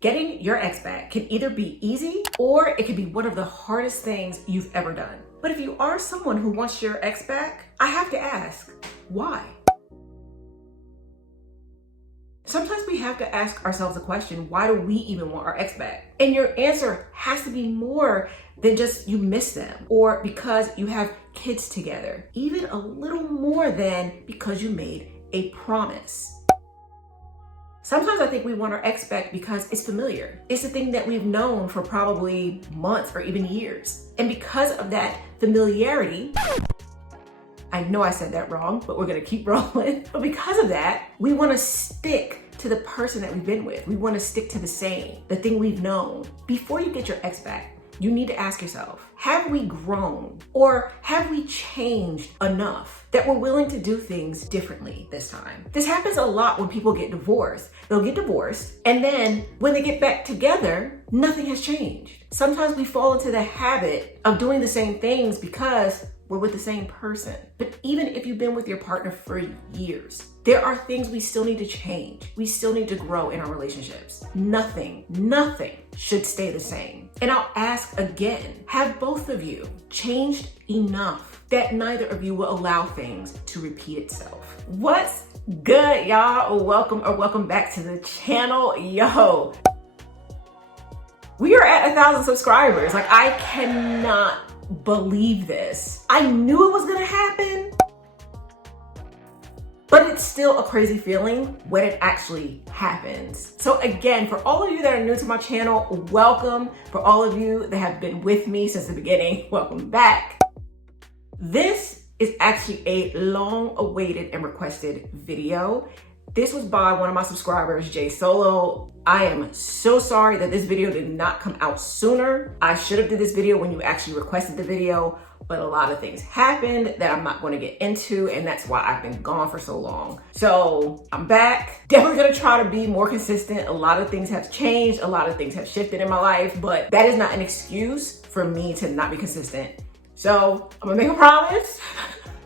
Getting your ex back can either be easy or it can be one of the hardest things you've ever done. But if you are someone who wants your ex back, I have to ask, why? Sometimes we have to ask ourselves a question, why do we even want our ex back? And your answer has to be more than just you miss them or because you have kids together, even a little more than because you made a promise. Sometimes I think we want our ex back because it's familiar. It's a thing that we've known for probably months or even years. And because of that familiarity, I know I said that wrong, but we're gonna keep rolling. But because of that, we wanna stick to the person that we've been with. We wanna stick to the thing we've known. Before you get your ex back, you need to ask yourself, have we grown or have we changed enough that we're willing to do things differently this time? This happens a lot when people get divorced. They'll get divorced and then when they get back together, nothing has changed. Sometimes we fall into the habit of doing the same things because we're with the same person. But even if you've been with your partner for years, there are things we still need to change. We still need to grow in our relationships. Nothing should stay the same. And I'll ask again, have both of you changed enough that neither of you will allow things to repeat itself? What's good, y'all? Welcome back to the channel. Yo, we are at 1,000 subscribers. Like, I cannot believe this. I knew it was gonna happen, but it's still a crazy feeling when it actually happens. So again, for all of you that are new to my channel, welcome. For all of you that have been with me since the beginning, welcome back. This is actually a long-awaited and requested video. This was by one of my subscribers, Jay Solo. I am so sorry that this video did not come out sooner. I should have did this video when you actually requested the video, but a lot of things happened that I'm not going to get into, and that's why I've been gone for so long. So I'm back. Definitely gonna try to be more consistent. A lot of things have changed. A lot of things have shifted in my life, but that is not an excuse for me to not be consistent. So I'm gonna make a promise.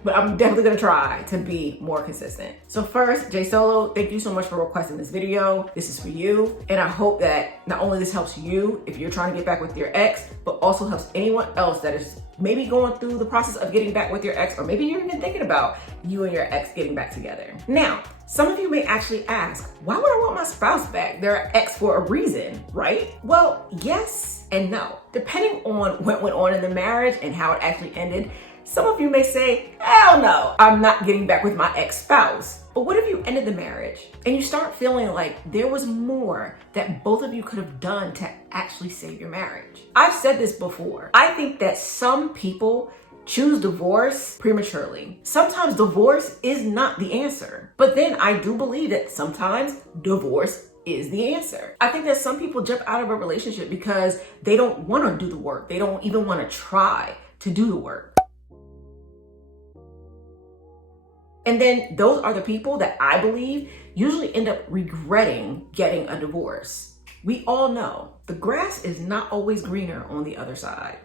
But I'm definitely gonna try to be more consistent. So first, Jay Solo, thank you so much for requesting this video. This is for you. And I hope that not only this helps you if you're trying to get back with your ex, but also helps anyone else that is maybe going through the process of getting back with your ex, or maybe you're even thinking about you and your ex getting back together. Now, some of you may actually ask, why would I want my spouse back? They're an ex for a reason, right? Well, yes and no. Depending on what went on in the marriage and how it actually ended, some of you may say, hell no, I'm not getting back with my ex-spouse. But what if you ended the marriage and you start feeling like there was more that both of you could have done to actually save your marriage? I've said this before. I think that some people choose divorce prematurely. Sometimes divorce is not the answer. But then I do believe that sometimes divorce is the answer. I think that some people jump out of a relationship because they don't want to do the work. They don't even want to try to do the work. And then those are the people that I believe usually end up regretting getting a divorce. We all know the grass is not always greener on the other side.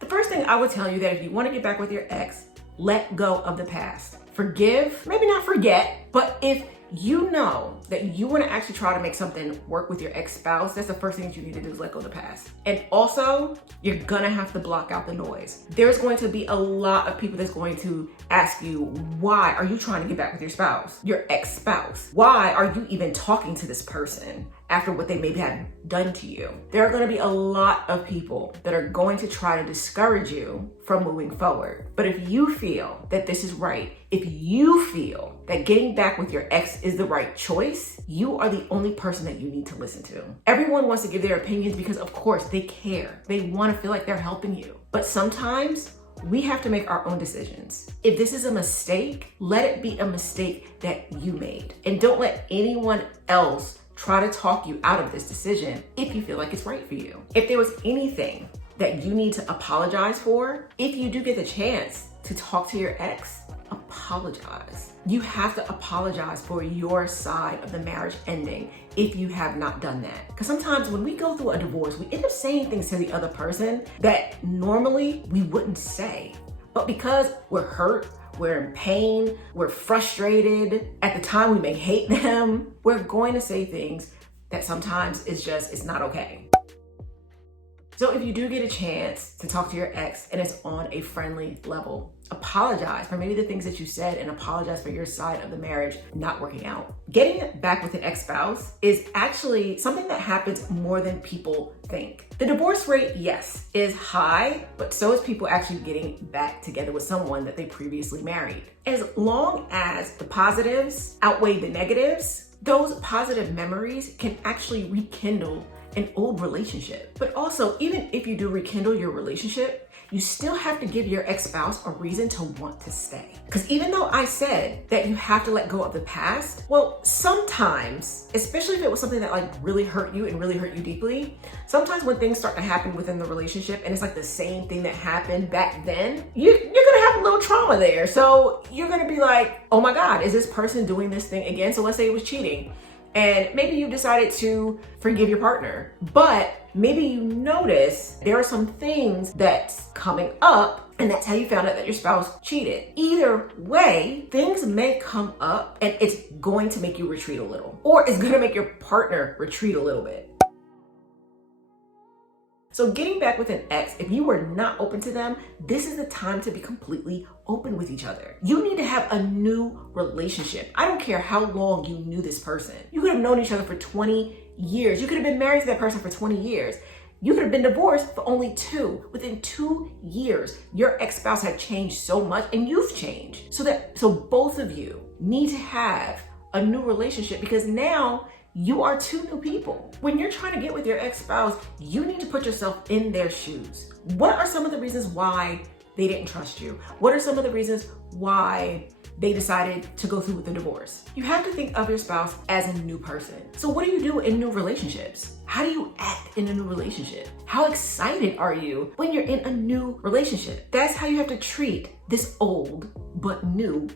The first thing I would tell you that if you want to get back with your ex, let go of the past. Forgive, maybe not forget, but if you know that you want to actually try to make something work with your ex-spouse, that's the first thing that you need to do is let go of the past. And also, you're gonna have to block out the noise. There's going to be a lot of people that's going to ask you, why are you trying to get back with your spouse, your ex-spouse? Why are you even talking to this person after what they maybe had done to you? There are gonna be a lot of people that are going to try to discourage you from moving forward. But if you feel that this is right, if you feel that getting back with your ex is the right choice, you are the only person that you need to listen to. Everyone wants to give their opinions because of course they care. They want to feel like they're helping you. But sometimes we have to make our own decisions. If this is a mistake, let it be a mistake that you made. And don't let anyone else try to talk you out of this decision if you feel like it's right for you. If there was anything that you need to apologize for, if you do get the chance to talk to your ex, apologize. You have to apologize for your side of the marriage ending if you have not done that. Because sometimes when we go through a divorce, we end up saying things to the other person that normally we wouldn't say. But because we're hurt, we're in pain, we're frustrated, at the time we may hate them, we're going to say things that sometimes it's not okay. So if you do get a chance to talk to your ex and it's on a friendly level, apologize for maybe the things that you said and apologize for your side of the marriage not working out. Getting back with an ex-spouse is actually something that happens more than people think. The divorce rate, yes, is high, but so is people actually getting back together with someone that they previously married. As long as the positives outweigh the negatives, those positive memories can actually rekindle an old relationship. But also, even if you do rekindle your relationship, you still have to give your ex-spouse a reason to want to stay. Because even though I said that you have to let go of the past, well, sometimes, especially if it was something that like really hurt you and really hurt you deeply, sometimes when things start to happen within the relationship and it's like the same thing that happened back then, you're gonna have a little trauma there. So you're gonna be like, oh my God, is this person doing this thing again? So let's say it was cheating. And maybe you decided to forgive your partner, but maybe you notice there are some things that's coming up and that's how you found out that your spouse cheated. Either way, things may come up and it's going to make you retreat a little, or it's going to make your partner retreat a little bit. So getting back with an ex, if you were not open to them, this is the time to be completely open with each other. You need to have a new relationship. I don't care how long you knew this person. You could have known each other for 20 years. You could have been married to that person for 20 years. You could have been divorced for only 2. Within 2 years, your ex-spouse had changed so much and you've changed. So both of you need to have a new relationship, because now you are 2 new people. When you're trying to get with your ex-spouse, you need to put yourself in their shoes. What are some of the reasons why they didn't trust you? What are some of the reasons why they decided to go through with the divorce? You have to think of your spouse as a new person. So what do you do in new relationships? How do you act in a new relationship? How excited are you when you're in a new relationship? That's how you have to treat this old but new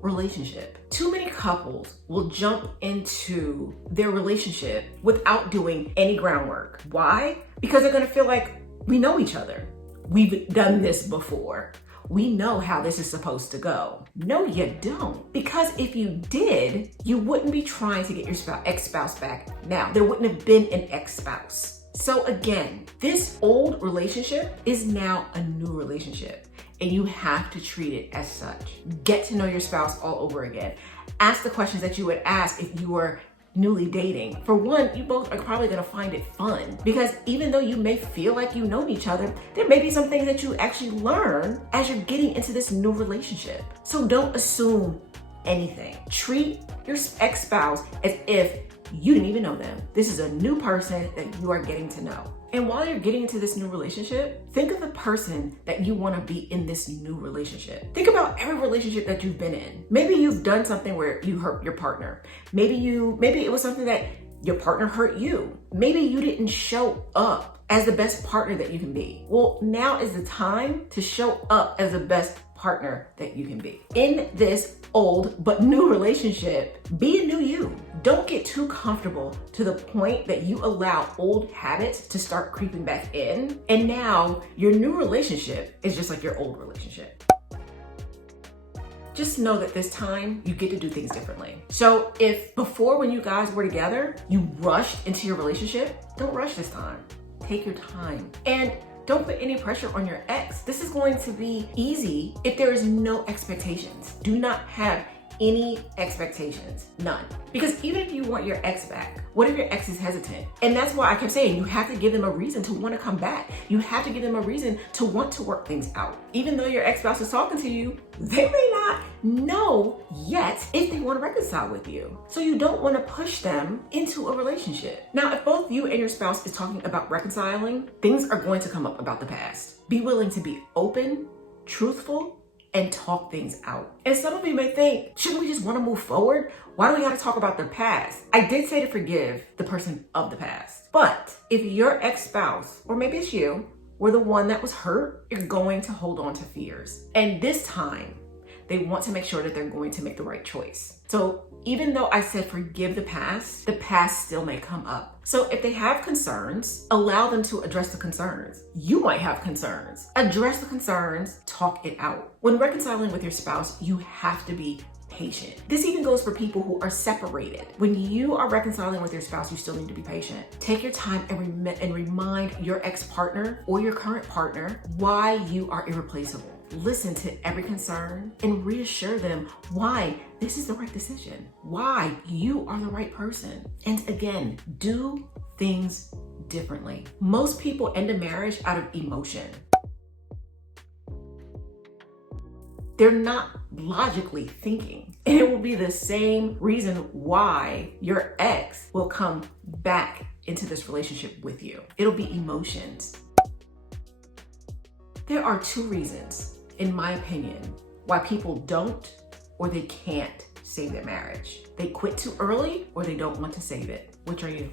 relationship. Too many couples will jump into their relationship without doing any groundwork. Why? Because they're gonna feel like we know each other. We've done this before. We know how this is supposed to go. No, you don't. Because if you did, you wouldn't be trying to get your ex-spouse back now. There wouldn't have been an ex-spouse. So again, this old relationship is now a new relationship, and you have to treat it as such. Get to know your spouse all over again. Ask the questions that you would ask if you were newly dating. For one, you both are probably gonna find it fun, because even though you may feel like you know each other, there may be some things that you actually learn as you're getting into this new relationship. So don't assume anything. Treat your ex-spouse as if you didn't even know them. This is a new person that you are getting to know. And while you're getting into this new relationship, think of the person that you want to be in this new relationship. Think about every relationship that you've been in. Maybe you've done something where you hurt your partner. Maybe it was something that your partner hurt you. Maybe you didn't show up as the best partner that you can be. Well, now is the time to show up as the best partner that you can be. In this old but new relationship, be a new you. Don't get too comfortable to the point that you allow old habits to start creeping back in. And now your new relationship is just like your old relationship. Just know that this time you get to do things differently. So if before, when you guys were together, you rushed into your relationship, don't rush this time. Take your time. And don't put any pressure on your ex. This is going to be easy if there is no expectations. Do not have any expectations, none. Because even if you want your ex back, what if your ex is hesitant? And that's why I kept saying you have to give them a reason to want to come back. You have to give them a reason to want to work things out. Even though your ex-spouse is talking to you, they may not know yet if they want to reconcile with you. So you don't want to push them into a relationship. Now, if both you and your spouse is talking about reconciling, things are going to come up about the past. Be willing to be open, truthful, and talk things out. And some of you may think, shouldn't we just want to move forward? Why do we got to talk about the past? I did say to forgive the person of the past. But if your ex-spouse, or maybe it's you, were the one that was hurt, you're going to hold on to fears. And this time, they want to make sure that they're going to make the right choice. So even though I said forgive the past still may come up. So if they have concerns, allow them to address the concerns. You might have concerns. Address the concerns, talk it out. When reconciling with your spouse, you have to be patient. This even goes for people who are separated. When you are reconciling with your spouse, you still need to be patient. Take your time and remind your ex-partner or your current partner why you are irreplaceable. Listen to every concern and reassure them why this is the right decision, why you are the right person. And again, do things differently. Most people end a marriage out of emotion. They're not logically thinking. And it will be the same reason why your ex will come back into this relationship with you. It'll be emotions. There are two reasons, in my opinion, why people don't or they can't save their marriage. They quit too early or they don't want to save it. Which are you?